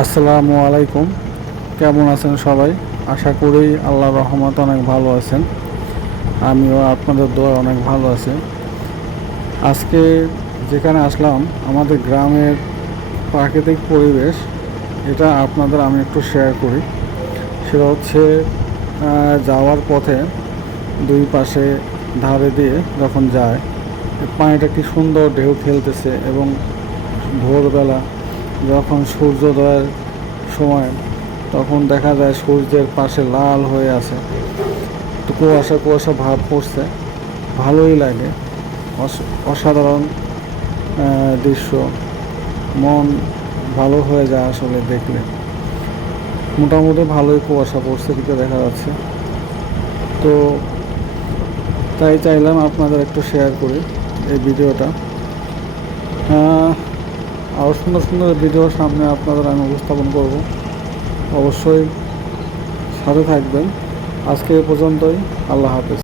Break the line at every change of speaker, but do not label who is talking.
আসসালামু আলাইকুম। কেমন আছেন সবাই? আশা করি আল্লাহ রহমত অনেক ভালো আছেন। আমিও আপনাদের দোয়া অনেক ভালো আছে। আজকে যেখানে আসলাম, আমাদের গ্রামের প্রাকৃতিক পরিবেশ, এটা আপনাদের আমি একটু শেয়ার করি। সেটা হচ্ছে যাওয়ার পথে দুই পাশে ধারে দিয়ে যখন যায় পানিটা কি সুন্দর ঢেউ খেলতেছে এবং ভোরবেলা যখন সূর্যোদয়ের সময়, তখন দেখা যায় সূর্যের পাশে লাল হয়ে আছে। তো কুয়াশা কুয়াশা ভাব পড়ছে। ভালোই লাগে। অস- অসাধারণ দৃশ্য। মন ভালো হয়ে যায় আসলে দেখলে। মোটামুটি ভালোই কুয়াশা পড়ছে দেখা যাচ্ছে। তো তাই চাইলাম আপনাদের একটু শেয়ার করি এই ভিডিওটা। আরও সুন্দর সুন্দর ভিডিও সামনে আপনাদের আমি উপস্থাপন করব। অবশ্যই সাথে থাকবেন। আজকে এ পর্যন্তই। আল্লাহ হাফেজ।